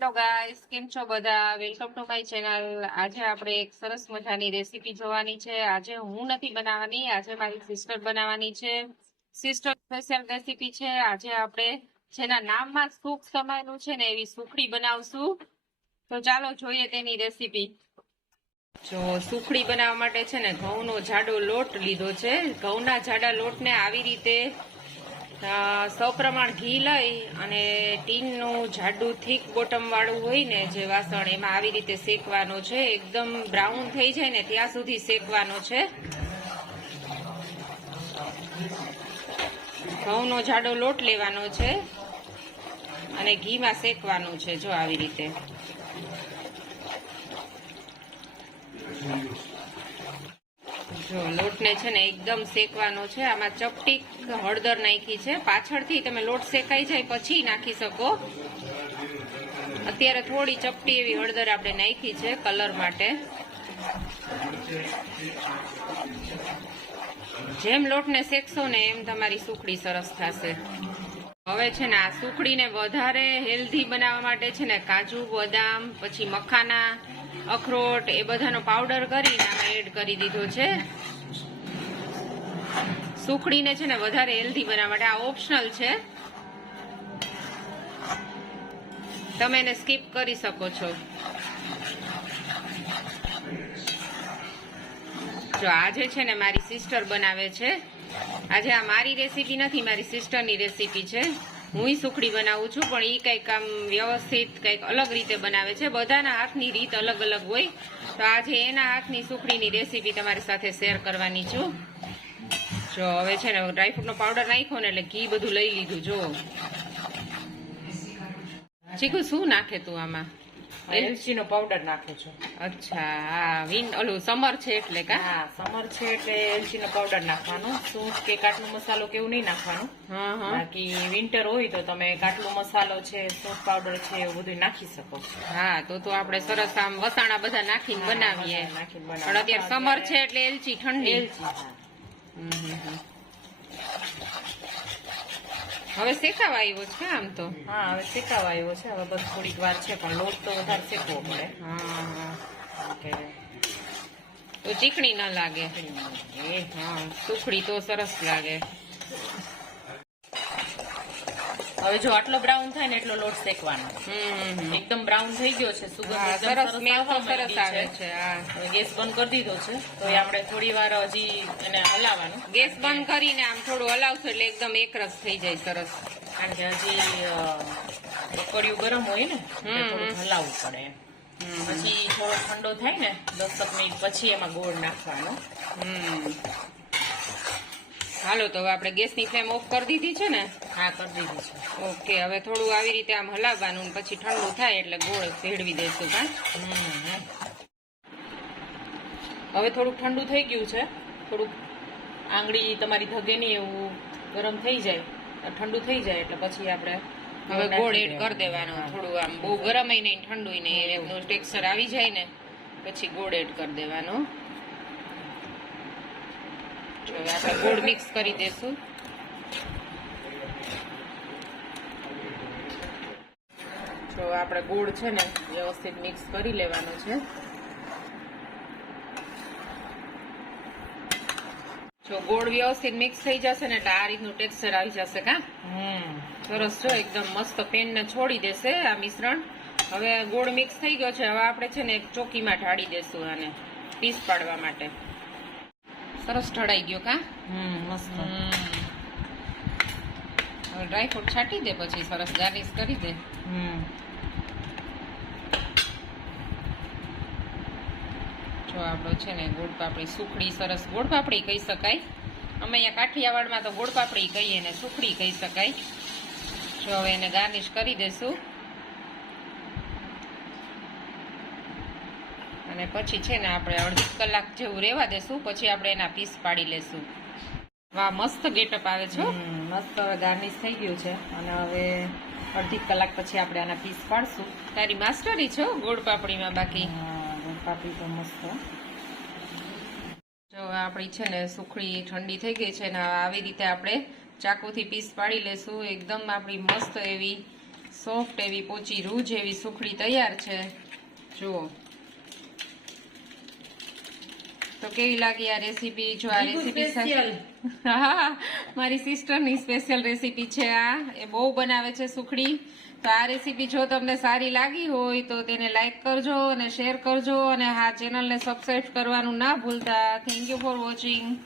Hello guys, કેમ છો બધા? Welcome to my channel. આજે આપણે એક સરસ મજાની રેસીપી જોવાની છે. આજે હું નથી બનાવવાની, આજે મારી સિસ્ટર બનાવવાની છે. સિસ્ટર સ્પેશિયલ રેસીપી છે. આજે આપણે જેના નામમાં સુખ સમાયેલું છે ને એવી સુખડી બનાવશું. તો ચાલો જોઈએ તેની રેસીપી. જો સુખડી બનાવવા માટે છે ને ઘઉંનો જાડો લોટ લીધો છે. ઘઉંના જાડા લોટને આવી રીતે સૌપ્રમાણ ઘી લઈ અને ટીનનું જાડું થીક બોટમ વાળું હોય ને જે વાસણ એમાં આવી રીતે શેકવાનો છે. એકદમ બ્રાઉન થઈ જાય ને ત્યાં સુધી શેકવાનો છે. ઘઉંનો જાડો લોટ લેવાનો છે અને ઘીમાં શેકવાનું છે. જો આવી રીતે જો લોટને છે ને એકદમ શેકવાનો છે. આમાં ચપટી હળદર નાખી છે. પાછળથી તમે લોટ શેકાઈ જાય પછી નાખી શકો. અત્યારે થોડી ચપટી એવી હળદર આપણે નાખી છે કલર માટે. જેમ લોટને શેકશો ને એમ તમારી સુખડી સરસ થશે. હવે છે ને આ સુખડીને વધારે હેલ્ધી બનાવવા માટે છે ને કાજુ, બદામ, પછી મખાના, અખરોટ એ બધાનો પાવડર કરીને આમાં એડ કરી દીધો છે. સુખડીને છે ને વધારે હેલ્ધી બનાવવા માટે આ ઓપ્શનલ છે, તમે એને સ્કીપ કરી શકો છો. જો આજે છે ને મારી સિસ્ટર બનાવે છે. આજે આ મારી રેસીપી નથી, મારી સિસ્ટરની રેસીપી છે. હું સુખડી બનાવું છું પણ એ કંઈક આમ વ્યવસ્થિત કંઈક અલગ રીતે બનાવે છે. બધાના હાથની રીત અલગ અલગ હોય. તો આજે એના હાથની સુખડીની રેસીપી તમારી સાથે શેર કરવાની છું. જો હવે છે ને ડ્રાયફ્રૂટનો પાવડર નાખ્યો ને એટલે ઘી બધું લઈ લીધું. જો ચીકુ શું નાખે તું આમાં? એલચીનો પાવડર નાખે છો? અચ્છા, હા ઓલું સમર છે એટલે કા? હા, સમર છે એટલે એલચીનો પાવડર નાખવાનો. સૂંઠ કે કાટલો મસાલો કે એવું નહીં નાખવાનું. બાકી વિન્ટર હોય તો તમે કાટલો મસાલો છે, સૂંઠ પાવડર છે એવું બધું નાખી શકો. હા, તો આપણે સરસ આમ વસાણા બધા નાખીને બનાવીએ. પણ અત્યારે સમર છે એટલે એલચી ઠંડી. એલચી હવે શેકાવા આવ્યો છે આમ તો. હા, હવે શેકાવા આવ્યો છે. હવે બસ થોડીક વાર છે પણ લોટ તો વધારે શેકવો પડે. તો ચીકણી ન લાગે. હા, સુખડી તો સરસ લાગે. હવે જો આટલો બ્રાઉન થાય ને એટલો લોટ શેકવાનો. એકદમ બ્રાઉન થઈ ગયો છે. સુગંધ સરસ સ્મેલ તો સરસ આવે છે. હવે ગેસ બંધ કરી દીધો છે તો આપણે થોડી વાર હજી એને હલાવવાનું. ગેસ બંધ કરીને આમ થોડું હલાવશો એટલે એકદમ એકરસ થઈ જાય સરસ. કારણ કે હજી કડિયું ગરમ હોય ને થોડું હલાવવું પડે. પછી થોડો ઠંડો થાય ને 10 મિનિટ પછી એમાં ગોળ નાખવાનો. હાલો, તો હવે આપણે ગેસની ફ્લેમ ઓફ કરી દીધી છે ને? હા, કરી દીધી છે. ઓકે, હવે થોડું આવી રીતે આમ હલાવવાનું, પછી ઠંડુ થાય એટલે ગોળ ભેળવી દઈશું. કા હવે થોડુંક ઠંડુ થઈ ગયું છે. થોડુંક આંગળી તમારી ધગે નહીં એવું ગરમ થઈ જાય, ઠંડુ થઈ જાય એટલે પછી આપણે હવે ગોળ એડ કરી દેવાનો. થોડું આમ બહુ ગરમ નહીં ઠંડુ નહીં, એનું ટેક્સચર આવી જાય ને પછી ગોળ એડ કરી દેવાનો. હવે આપણે ગોળ મિક્સ કરી દેશું. તો આપણે ગોળ છે ને વ્યવસ્થિત મિક્સ કરી લેવાનો છે. જો ગોળ વ્યવસ્થિત મિક્સ થઈ જશે ને એટલે આ રીતનું ટેક્સચર આવી જશે. કા સરસ. જો એકદમ મસ્ત પેનને છોડી દેશે આ મિશ્રણ. હવે ગોળ મિક્સ થઈ ગયો છે. હવે આપણે છે ને એક ચોકીમાં ઢાળી દેશું આને પીસ પાડવા માટે. સરસ ઢળાઈ ગયો. કા મસ્ત. હવે ડ્રાયફ્રૂટ છાંટી દે, પછી સરસ ગાર્નિશ કરી દે. જો આપણો છે ને ગોળ પાપડી સુખડી સરસ. ગોળ પાપડી કહી શકાય. અમે અહીંયા કાઠિયાવાડમાં તો ગોળ પાપડી કહીએ ને સુખડી કહી શકાય. જો હવે એને ગાર્નિશ કરી દેશું અને પછી છે ને આપણે અડધી કલાક જેવું રહેવા દેશું. પછી આપણે એના પીસ પાડી લેશું. વાહ, મસ્ત ગેટઅપ આવે છે. મસ્ત હવે ગાર્નિશ થઈ ગયું છે અને હવે અડધી કલાક પછી આપણે આના પીસ પાડશું. તારી માસ્ટરી છે ગોળ પાપડીમાં. બાકી પાપડી તો મસ્ત. જો આપણી છે ને સુખડી ઠંડી થઈ ગઈ છે ને આવી રીતે આપણે ચાકુથી પીસ પાડી લેશું. એકદમ આપણી મસ્ત એવી સોફ્ટ એવી પોચી રૂ જેવી સુખડી તૈયાર છે જુઓ તો કેવી લાગી આ રેસીપી જો આ રેસીપી હા મારી સિસ્ટરની સ્પેશિયલ રેસીપી છે આ એ બહુ બનાવે છે સુખડી તો આ રેસીપી જો તમને સારી લાગી હોય તો તેને લાઈક કરજો અને શેર કરજો અને હા ચેનલને સબસ્ક્રાઇબ કરવાનું ના ભૂલતા થેન્ક યુ ફોર વોચિંગ